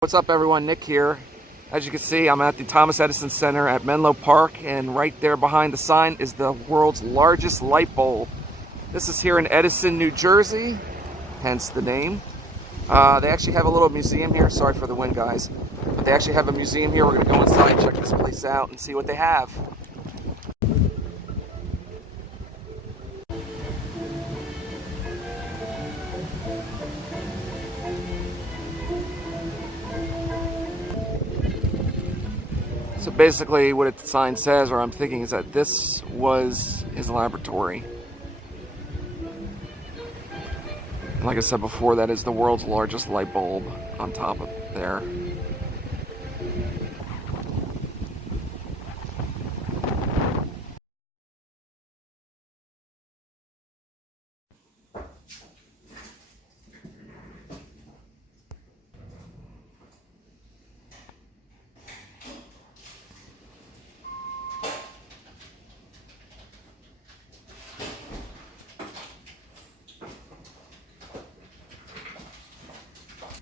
What's up everyone, Nick here. As you can see, I'm at the Thomas Edison Center at Menlo Park, and right there behind the sign is the world's largest light bulb. This is here in Edison, New Jersey, hence the name. They actually have a little museum here. Sorry for the wind, guys. But they actually have a museum here. We're going to go inside and check this place out and see what they have. So basically what the sign says, or I'm thinking, is that this was his laboratory. And like I said before, that is the world's largest light bulb on top of there.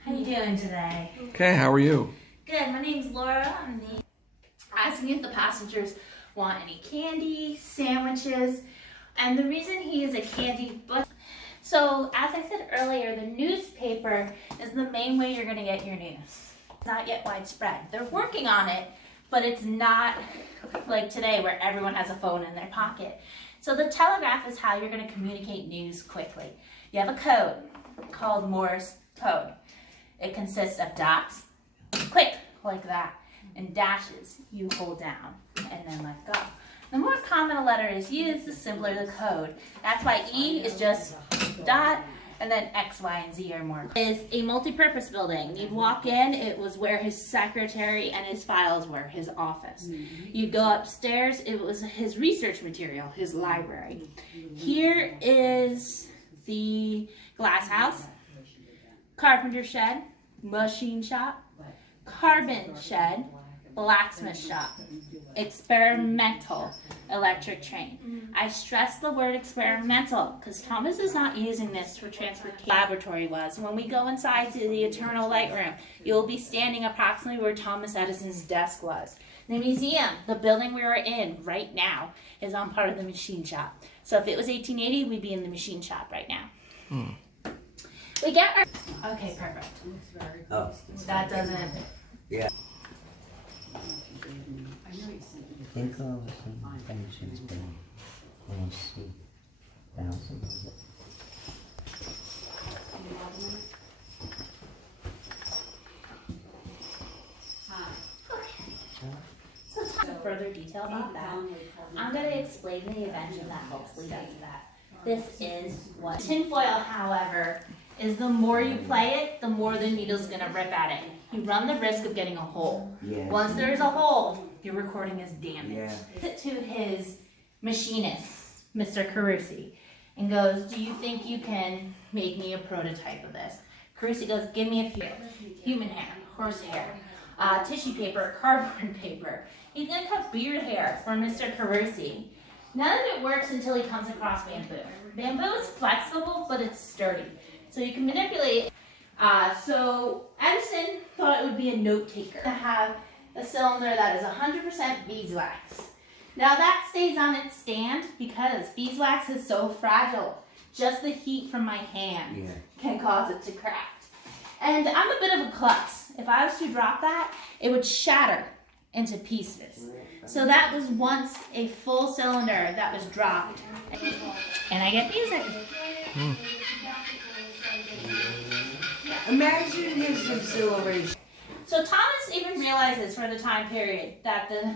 How you doing today? Okay, how are you? Good. My name's Laura. I'm asking if the passengers want any candy, sandwiches, and the reason he is a candy book. So, as I said earlier, the newspaper is the main way you're going to get your news. It's not yet widespread. They're working on it, but it's not like today where everyone has a phone in their pocket. So the telegraph is how you're going to communicate news quickly. You have a code called Morse code. It consists of dots, click, like that, and dashes you hold down and then let go. The more common a letter is used, the simpler the code. That's why E is just dot, and then X, Y, and Z are more. It's a multi-purpose building. You'd walk in, it was where his secretary and his files were, his office. You'd go upstairs, it was his research material, his library. Here is the glass house, carpenter shed, machine shop, carbon shed, blacksmith shop, experimental electric train. I stress the word experimental because Thomas is not using this for transportation. Laboratory was. When we go inside to the eternal light room, you'll be standing approximately where Thomas Edison's desk was. The museum, the building we are in right now, is on part of the machine shop. So if it was 1880, we'd be in the machine shop right now. We get our... Okay, perfect. Oh. That doesn't... Yeah. Think of some pensions been almost 2,000, is it? So further detail about that, I'm going to explain the invention that helps lead up to that. This is what tinfoil, however, is the more you play it, the more the needle's going to rip at it. You run the risk of getting a hole. Yeah. Once there's a hole, your recording is damaged. Yeah. To his machinist, Mr. Carusi, and goes, do you think you can make me a prototype of this? Carusi goes, give me a few. Human hair, horse hair, tissue paper, cardboard paper. He's going to cut beard hair for Mr. Carusi. None of it works until he comes across bamboo. Bamboo is flexible, but it's sturdy. So you can manipulate it. So Edison thought it would be a note taker to have a cylinder that is 100% beeswax. Now that stays on its stand because beeswax is so fragile. Just the heat from my hand can cause it to crack. And I'm a bit of a klutz. If I was to drop that, it would shatter into pieces. So that was once a full cylinder that was dropped. And I get music. Imagine his exhilaration. So Thomas even realizes for the time period that the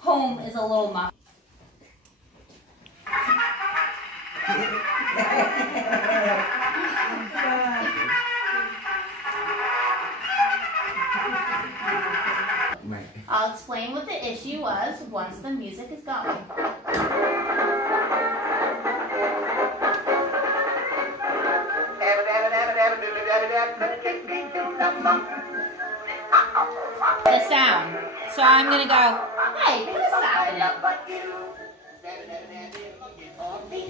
home is a little muffled. Right. I'll explain what the issue was once the music is going. The sound. So I'm going to go, hey, put a sound in it.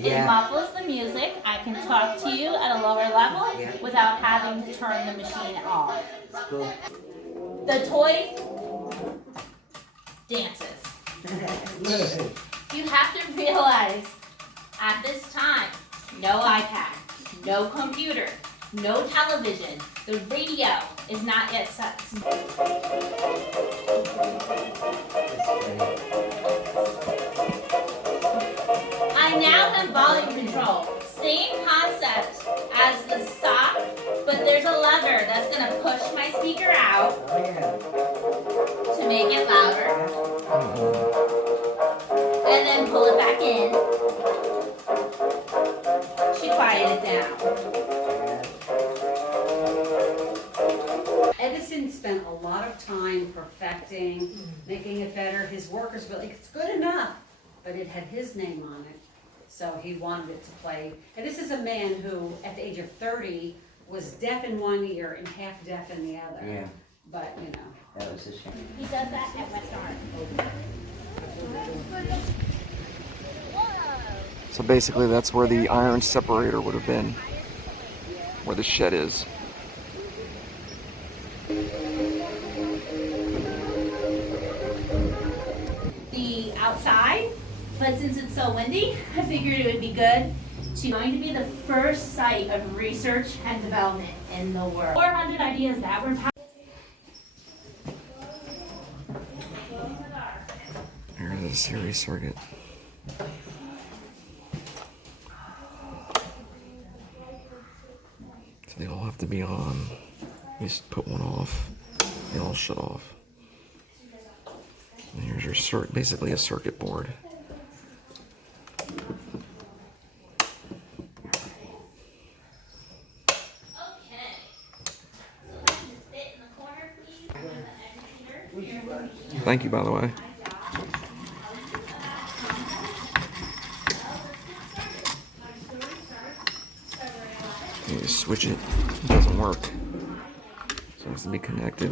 It muffles the music. I can talk to you at a lower level without having to turn the machine off. Cool. The toy dances. You have to realize at this time, no iPad, no computer, no television, the radio is not yet set. I now have volume control. Same concept as the sock, but there's a lever that's going to push my speaker out to make it louder. And then pull it back in to quiet it down. Edison spent a lot of time perfecting, making it better. His workers were like, it's good enough, but it had his name on it. So he wanted it to play. And this is a man who, at the age of 30, was deaf in one ear and half deaf in the other. Yeah. But, you know. That was a shame. He does that at West Orange. So basically that's where the iron separator would have been, where the shed is. The outside, but since it's so windy, I figured it would be good to going to be the first site of research and development in the world. 400 ideas that were Here's the series circuit. So they all have to be on. You just put one off, they all shut off. And here's your basically a circuit board. Thank you, by the way. You switch it, it doesn't work. So it has to be connected.